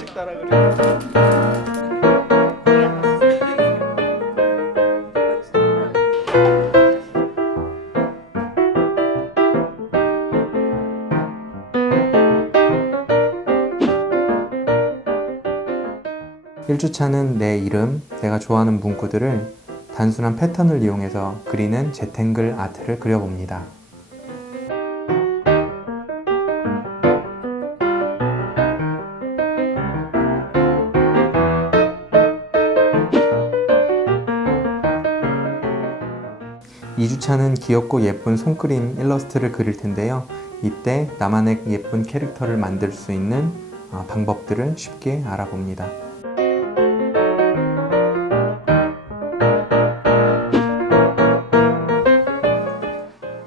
아직 따라 그래. 일주차는내 이름, 내가 좋아하는 문구들을 단순한 패턴을 이용해서 그리는 제탱글 아트를 그려봅니다. 이주차는 귀엽고 예쁜 손그림 일러스트를 그릴 텐데요. 이때 나만의 예쁜 캐릭터를 만들 수 있는 어, 방법들을 쉽게 알아봅니다.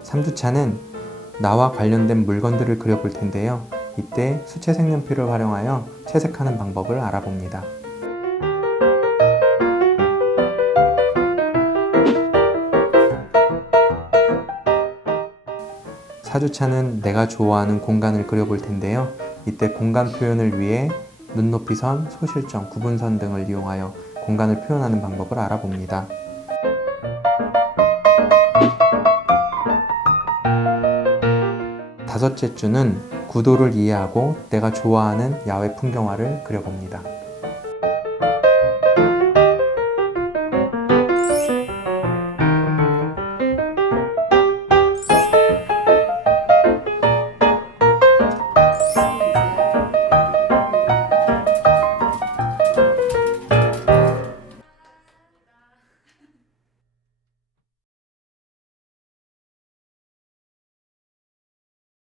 3주차는 나와 관련된 물건들을 그려볼 텐데요. 이때 수채 색연필을 활용하여 채색하는 방법을 알아봅니다. 4주차는 내가 좋아하는 공간을 그려볼 텐데요. 이때 공간 표현을 위해 눈높이선, 소실점, 구분선 등을 이용하여 공간을 표현하는 방법을 알아봅니다. 다섯째 주는 구도를 이해하고 내가 좋아하는 야외 풍경화를 그려봅니다.